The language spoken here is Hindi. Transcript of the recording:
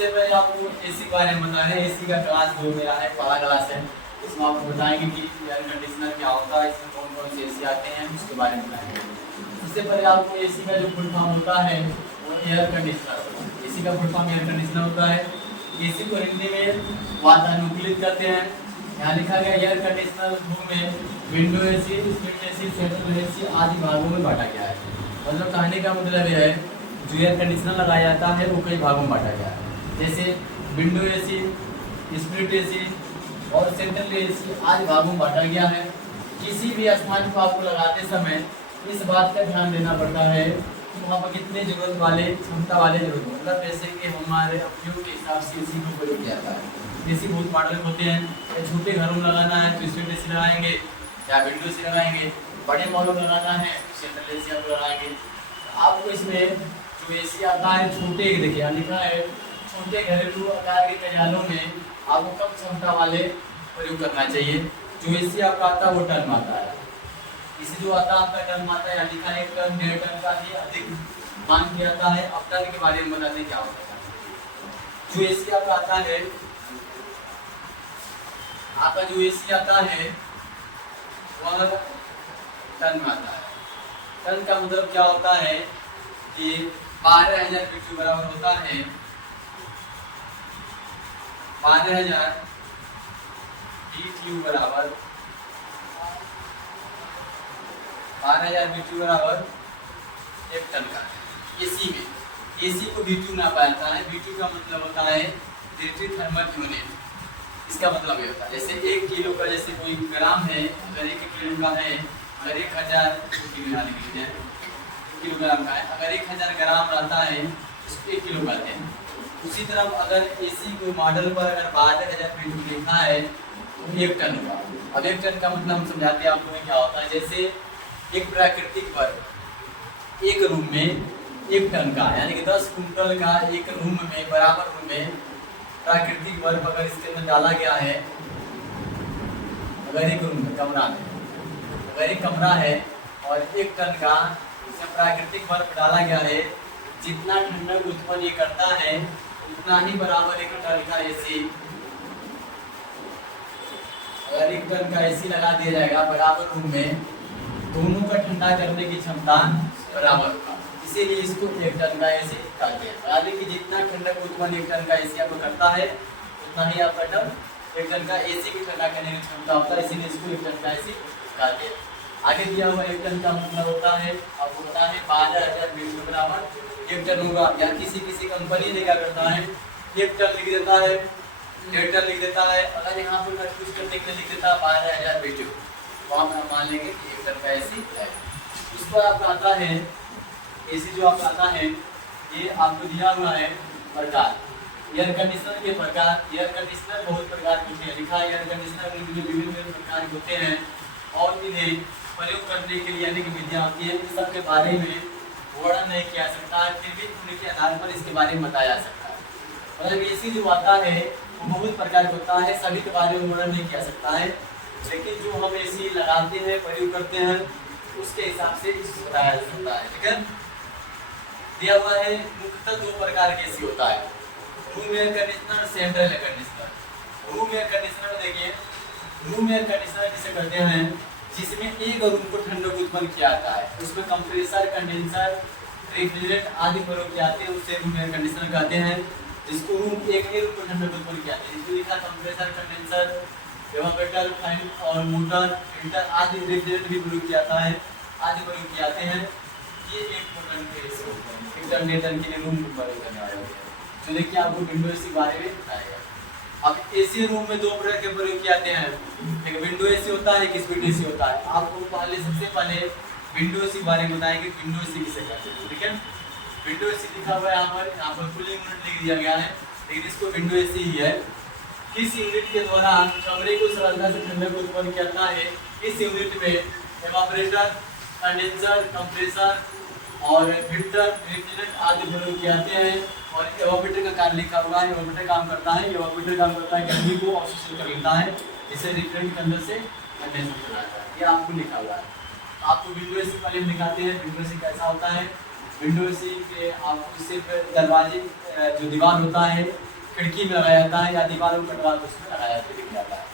इससे पहले आपको एसी के बारे में बता रहे हैं। एसी का क्लास जो मेरा है पहला क्लास है, इसमें आपको बताएंगे कि एयर कंडीशनर क्या होता है, इसमें कौन कौन से एसी आते हैं उसके बारे में बताएंगे। इससे पहले आपको एसी का जो फुल फॉर्म होता है वो एयर कंडीशनर, एसी का फुल फॉर्म एयर कंडीशनर होता है। एसी को हिंदी में वातानुकूलित करते हैं। यहाँ लिखा गया एयर कंडीशनर रूम में window AC, split AC, central AC आदि भागों में बांटा गया है। मतलब कहने का मतलब यह है जो एयर कंडीशनर लगाया जाता है वो कई भागों में बांटा गया है, जैसे विंडो एसी, स्प्लिट एसी और सेंट्रल एसी आदि भागों में बांटा गया है। किसी भी स्थान को आपको लगाते समय इस बात का ध्यान देना पड़ता है कि वहाँ पर कितने जरूरत वाले क्षमता वाले जरूरत, मतलब जैसे कि हमारे उपयोग के हिसाब से एसी को प्रयोग किया जाता है। एसी बहुत मॉडल होते हैं, छोटे घरों में लगाना है तो स्प्लिट एसी लगाएंगे या विंडो एसी लगाएंगे, बड़े मॉडल में लगाना है सेंट्रल एसी आप लगाएंगे। आपको इसमें जो एसी आता है छोटे, देखिए लिखा है छोटे घरेलू आकार के कार्यालयों में आपको कम क्षमता वाले प्रयोग करना चाहिए। जो एसी आपका आता है वो टन आता है, इसे जो आता है आपका टन आता है, लिखा है 1 टन 1.5 टन का भी अधिक मांग किया जाता है। अब टन के बारे में बताते क्या होता है। जो एसी आपका आता है, आपका जो एसी आता है वह टन में आता है। टन का मतलब क्या होता है कि 12,000 BTU बराबर होता है 12,000 BTU बराबर 12,000 BTU बराबर 1 टन का एसी में। एसी को BTU नापा जाता है। BTU का मतलब होता है ब्रिटिश थर्मल यूनिट। इसका मतलब ये होता है जैसे 1 किलो का, जैसे कोई ग्राम है, अगर 1 किलो का है, अगर 1000 किलोग्राम का है, अगर 1000 ग्राम रहता है उसको 1 किलो कहते हैं। उसी तरह अगर एसी कोई मॉडल पर अगर 12,000 BTU लिखा है तो 1 टन का। अब 1 टन का मतलब हम समझाते हैं आपको क्या होता है। जैसे एक प्राकृतिक वर्ग एक रूम में 1 टन का, यानी कि 10 कुंटल का एक रूम में, बराबर रूम में प्राकृतिक वर्ग अगर इसके अंदर डाला गया है, अगर एक रूम में कमरा में अगर एक कमरा है और 1 टन का इसमें प्राकृतिक बर्फ डाला गया है, जितना ठंडक उत्पन्न ये करता है उतना ही बराबर 1 टन का एसी, अगर 1 टन का एसी लगा दिया जाएगा बराबर रूम में, दोनों का ठंडा करने की क्षमता बराबर होगा। इसीलिए इसको 1 टन का एसी कहते हैं। यानी कि जितना ठंडक उत्पन्न 1 टन का एसी आपको करता है उतना ही आपका टन 1 टन का एसी की ठंडा करने की क्षमता होता है, इसीलिए इसको 1 टन का एसी कहते हैं। आगे दिया हुआ 1 टन का मतलब होता है, आपको पता है 12,000 BTU बराबर 1 टन होगा। या किसी कंपनी ने क्या करता है 1 टन लिख देता है, 1.5 टन लिख देता है। अगर यहाँ पर कुछ करने के लिए लिख देता है 12,000 BTU, तो हम मान लेंगे कि 1 टन का एसी है। उस पर आपका आता है एसी, जो आपका आता है ये आपको दिया हुआ है प्रकार, एयर कंडीशनर के प्रकार। एयर कंडीशनर बहुत प्रकार के होते हैं, लिखा है एयर कंडीशनर विभिन्न प्रकार के होते हैं और इन्हें प्रयोग करने के लिए यानी कि विधियाँ होती है। इन सब के बारे में वर्णन नहीं किया सकता है, फिर भी उनके आधार पर इसके बारे में बताया जा सकता है। मतलब एसी जो आता है वो बहुत प्रकार का होता है, सभी के बारे में वर्णन नहीं किया सकता है, लेकिन जो हम एसी लगाते हैं, प्रयोग करते हैं, उसके हिसाब से इसको बताया जा सकता है। ठीक है, दिया हुआ है मुख्यतः 2 प्रकार के एसी होता है, room air conditioner, central air conditioner. Room air conditioner देखिए, रूम एयर कंडीशनर जिसे कहते हैं जिसमें एक रूम को ठंडक उत्पन्न किया जाता है, उसमें कंप्रेसर, कंडेंसर, रेफ्रिजरेंट आदि प्रयोग किए जाते हैं, उससे रूम एयर कंडीशनर कहते हैं। जिसको रूम एक ही रूम को ठंडक उत्पन्न किया जाता है, जिसको लिखा कंप्रेसर, कंडेंसर, एवापोरेटर, फैन और मोटर, फिल्टर आदि, रेफ्रिजरेंट भी प्रयोग किया जाता है, आदि प्रयोग किए जाते हैं। ये 1 टन के एसी होते हैं, 1 टन 1.5 टन के लिए रूम को प्रयोग करने वाले होते हैं। तो देखिए आपको विंडो एसी के बारे में बताया। अब एसी रूम में 2 प्रकार के प्रयोग किए जाते हैं, एक विंडो एसी होता है, एक स्प्लिट एसी होता है। आपको सबसे पहले विंडो एसी के बारे में बताएंगे, विंडो एसी किसे कहते हैं। ठीक है, विंडो एसी लिखा हुआ है यहाँ पर कूलिंग यूनिट लिख दिया गया है, लेकिन इसको विंडो एसी ही है। किस यूनिट के दौरान कमरे को सरलता से ठंडक उत्पन्न करता है, इस यूनिट में एवापोरेटर, कंडेंसर, कंप्रेसर और फिल्टर, रेफ्रिजरेंट आदि प्रयोग किए जाते हैं। और एवापोरेटर का कार्य लिखा हुआ है, एवापोरेटर काम करता है, एवापोरेटर काम करता है गर्मी को अवशोषित कर लेता है, जिससे रेफ्रिजरेंट के अंदर से कंडेंसर बनाता है। ये आपको लिखा हुआ है। आपको विंडो एसी पहले दिखाते हैं विंडो एसी कैसा होता है। विंडो एसी के आपको सिर्फ दरवाजे जो दीवार होता है खिड़की में लगाया जाता है या दीवारों पर कटवा के उसमें लगाया जाता है, दिख जाता है।